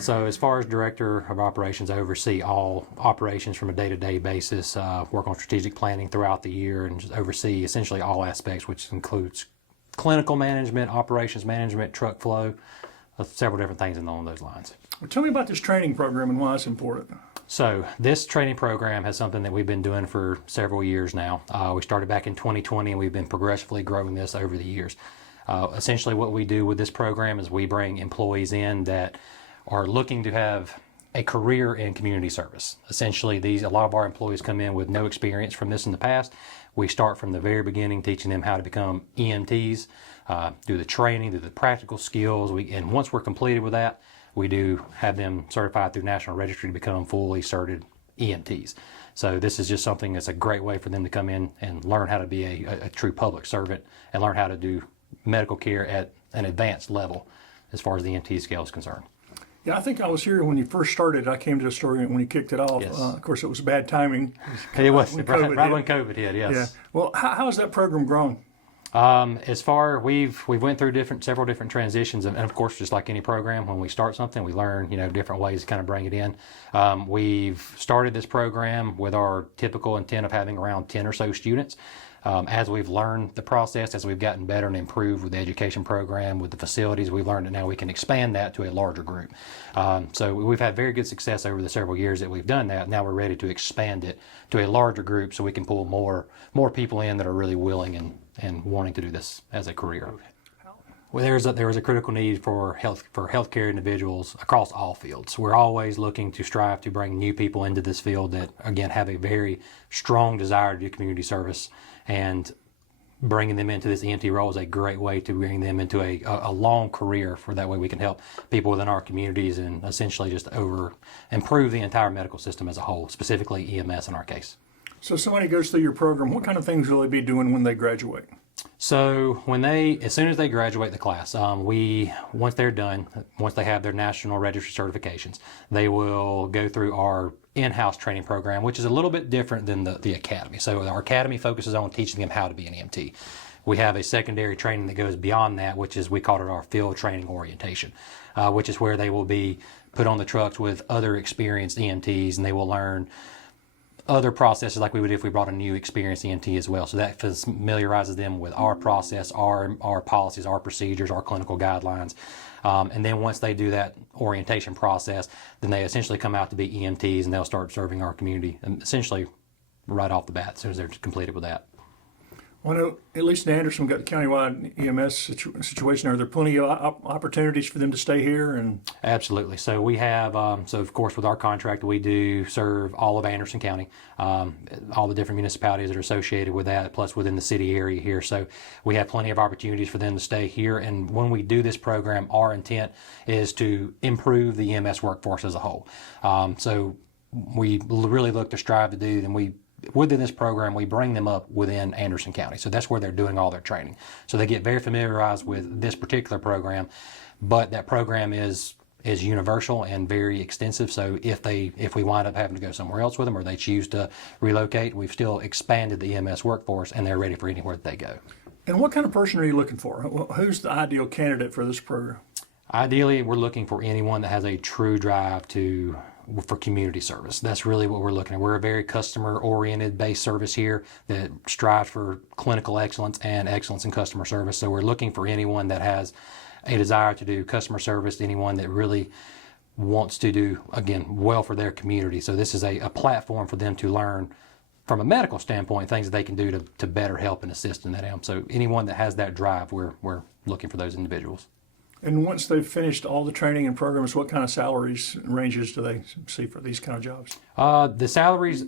So as far as director of operations, I oversee all operations from a day-to-day basis, work on strategic planning throughout the year, and just oversee essentially all aspects, which includes clinical management, operations management, truck flow, several different things along those lines. Well, tell me about this training program and why it's important. So this training program has something that we've been doing for several years now. We started back in 2020, and we've been progressively growing this over the years. Essentially what we do with this program is we bring employees in that are looking to have a career in community service. Essentially, a lot of our employees come in with no experience from this in the past. We start from the very beginning, teaching them how to become EMTs, do the training, do the practical skills. And once we're completed with that, we do have them certified through National Registry to become fully certified EMTs. So this is just something that's a great way for them to come in and learn how to be a true public servant and learn how to do medical care at an advanced level as far as the EMT scale is concerned. Yeah, I think I was here when you first started. I came to the store when you kicked it off. Yes. Of course, it was bad timing. It was when right when COVID hit. Yes. Yeah. Well, how has that program grown? As far we've went through several different transitions, and of course, just like any program, when we start something, we learn different ways to kind of bring it in. We've started this program with our typical intent of having around 10 or so students. As we've learned the process, as we've gotten better and improved with the education program, with the facilities, we've learned that now we can expand that to a larger group. So we've had very good success over the several years that we've done that. Now we're ready to expand it to a larger group so we can pull more people in that are really willing and wanting to do this as a career. Well, there is a critical need for healthcare individuals across all fields. We're always looking to strive to bring new people into this field that, again, have a very strong desire to do community service, and bringing them into this EMT role is a great way to bring them into a long career, for that way we can help people within our communities and essentially just improve the entire medical system as a whole, specifically EMS in our case. So somebody goes through your program, what kind of things will they be doing when they graduate? So as soon as they graduate the class, once they're done, once they have their National Registry certifications, they will go through our in-house training program, which is a little bit different than the academy. So our academy focuses on teaching them how to be an EMT. We have a secondary training that goes beyond that, which is, we call it our field training orientation, which is where they will be put on the trucks with other experienced EMTs, and they will learn other processes like we would if we brought a new experienced EMT as well. So that familiarizes them with our process, our policies, our procedures, our clinical guidelines. And then once they do that orientation process, then they essentially come out to be EMTs, and they'll start serving our community, and essentially right off the bat as soon as they're completed with that. Well, I know, at least in Anderson, we've got the countywide EMS situation. Are there plenty of opportunities for them to stay here? Absolutely. So we have, so of course with our contract, we do serve all of Anderson County, all the different municipalities that are associated with that, plus within the city area here. So we have plenty of opportunities for them to stay here. And when we do this program, our intent is to improve the EMS workforce as a whole. So we really look to strive to do, and within this program, we bring them up within Anderson County. So that's where they're doing all their training. So they get very familiarized with this particular program, but that program is universal and very extensive. So if we wind up having to go somewhere else with them, or they choose to relocate, we've still expanded the EMS workforce, and they're ready for anywhere that they go. And what kind of person are you looking for? Who's the ideal candidate for this program? Ideally, we're looking for anyone that has a true drive for community service. That's really what we're looking at. We're a very customer-oriented based service here that strives for clinical excellence and excellence in customer service. So we're looking for anyone that has a desire to do customer service, anyone that really wants to do, again, well for their community. So this is a platform for them to learn from a medical standpoint things that they can do to better help and assist in that realm. So anyone that has that drive, we're looking for those individuals. And once they've finished all the training and programs, what kind of salaries and ranges do they see for these kind of jobs? The salaries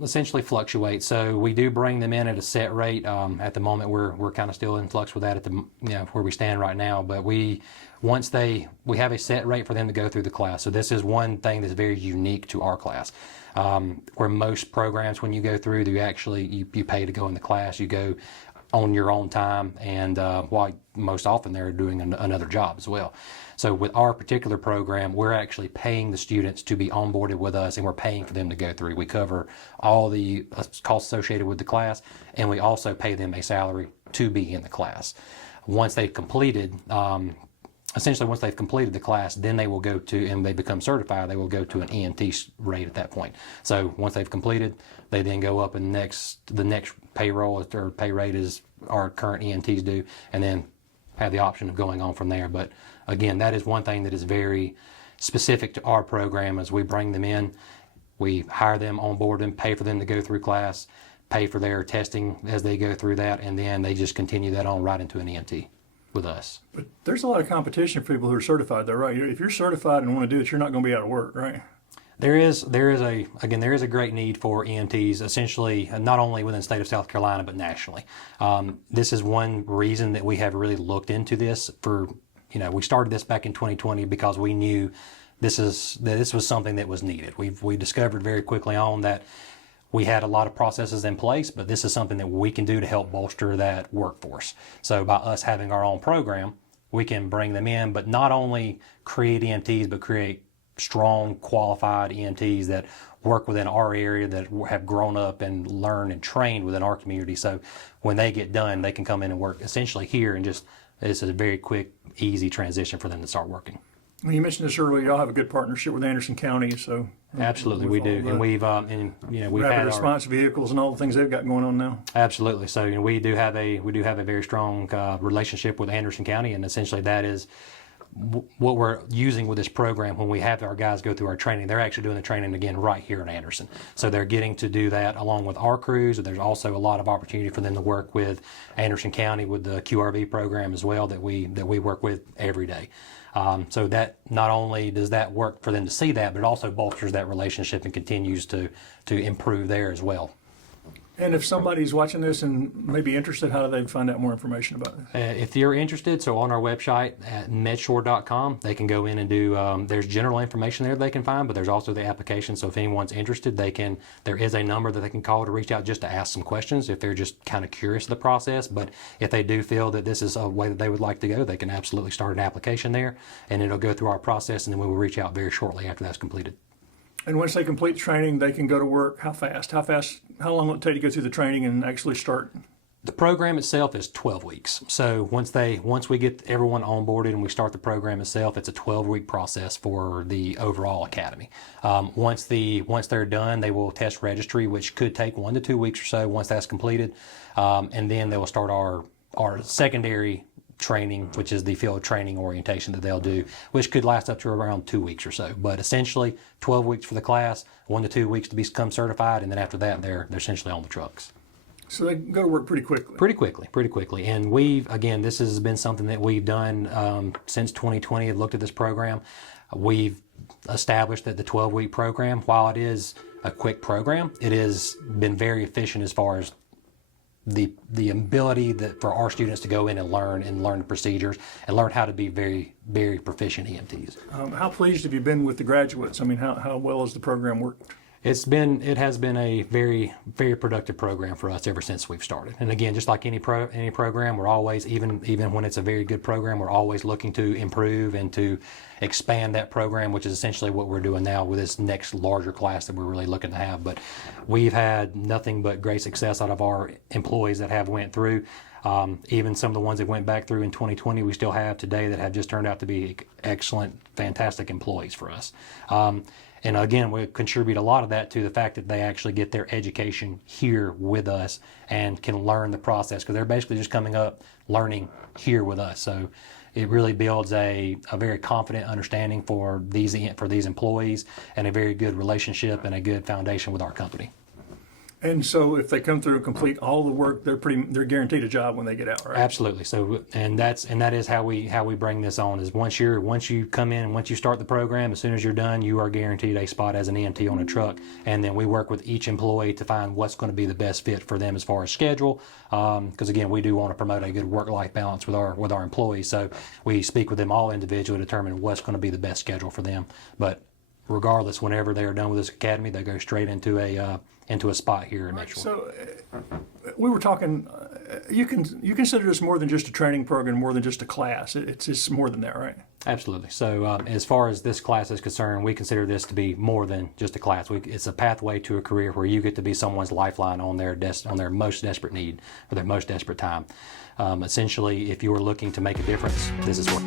essentially fluctuate. So we do bring them in at a set rate. At the moment, we're kind of still in flux with that at where we stand right now. But we have a set rate for them to go through the class. So this is one thing that's very unique to our class. Where most programs, when you go through, you pay to go in the class. You go on your own time, and while most often they're doing another job as well. So with our particular program, we're actually paying the students to be onboarded with us, and we're paying for them to go through. We cover all the costs associated with the class, and we also pay them a salary to be in the class. Once they've completed, essentially once they've completed the class, then they will go to, and they become certified, they will go to an EMT rate at that point. So once they've completed, they then go up, and the next payroll or pay rate is our current EMTs do, and then have the option of going on from there. But again, that is one thing that is very specific to our program. As we bring them in, we hire them, onboard them, pay for them to go through class, pay for their testing as they go through that, and then they just continue that on right into an EMT with us. But there's a lot of competition for people who are certified, though, right? If you're certified and want to do it, you're not going to be out of work, right? There is a great need for EMTs, essentially, not only within the state of South Carolina, but nationally. This is one reason that we have really looked into this. We started this back in 2020 because we knew this was something that was needed. We discovered very quickly on that we had a lot of processes in place, but this is something that we can do to help bolster that workforce. So by us having our own program, we can bring them in, but not only create EMTs, but create strong, qualified EMTs that work within our area, that have grown up and learned and trained within our community. So when they get done, they can come in and work essentially here, and it's a very quick, easy transition for them to start working. Well, you mentioned this earlier. Y'all have a good partnership with Anderson County, so absolutely we do, and we've we've rapid had response vehicles and all the things they've got going on now. Absolutely. So we do have a very strong relationship with Anderson County, and essentially that is what we're using with this program. When we have our guys go through our training, they're actually doing the training again right here in Anderson. So they're getting to do that along with our crews. There's also a lot of opportunity for them to work with Anderson County with the QRV program as well that we work with every day. So that not only does that work for them to see that, but it also bolsters that relationship and continues to improve there as well. And if somebody's watching this and may be interested, how do they find out more information about it? If you're interested, so on our website at medshore.com, they can go in and do, there's general information there they can find, but there's also the application. So if anyone's interested, there is a number that they can call to reach out just to ask some questions if they're just kind of curious of the process. But if they do feel that this is a way that they would like to go, they can absolutely start an application there, and it'll go through our process, and then we will reach out very shortly after that's completed. And once they complete the training, they can go to work. How fast? How long will it take to go through the training and actually start? The program itself is 12 weeks. So once we get everyone onboarded and we start the program itself, it's a 12-week process for the overall academy. Once they're done, they will test registry, which could take 1 to 2 weeks or so once that's completed. And then they will start our secondary training, which is the field training orientation that they'll do, which could last up to around 2 weeks or so. But essentially 12 weeks for the class, 1 to 2 weeks to become certified, and then after that they're essentially on the trucks. So they go to work pretty quickly. Pretty quickly. And this has been something that we've done since 2020. Have looked at this program. We've established that the 12-week program, while it is a quick program, it has been very efficient as far as the ability for our students to go in and learn the procedures and learn how to be very, very proficient EMTs. How pleased have you been with the graduates? I mean, how well has the program worked? It has been a very, very productive program for us ever since we've started. And again, just like any program, we're always, even when it's a very good program, we're always looking to improve and to expand that program, which is essentially what we're doing now with this next larger class that we're really looking to have. But we've had nothing but great success out of our employees that have went through. Even some of the ones that went back through in 2020, we still have today that have just turned out to be excellent, fantastic employees for us. And again, we contribute a lot of that to the fact that they actually get their education here with us and can learn the process, because they're basically just coming up learning here with us. So it really builds a very confident understanding for these employees, and a very good relationship and a good foundation with our company. And so if they come through and complete all the work, they're guaranteed a job when they get out, right? Absolutely. So that is how we bring this on, is once you come in and once you start the program, as soon as you're done, you are guaranteed a spot as an EMT on a truck. And then we work with each employee to find what's going to be the best fit for them as far as schedule. Because again, we do want to promote a good work-life balance with our employees. So we speak with them all individually to determine what's going to be the best schedule for them. But regardless, whenever they are done with this academy, they go straight into a spot here at MedShore. So we were talking, you consider this more than just a training program, more than just a class. It's more than that, right? Absolutely. So as far as this class is concerned, we consider this to be more than just a class. It's a pathway to a career where you get to be someone's lifeline on their most desperate need or their most desperate time. Essentially, if you are looking to make a difference, this is what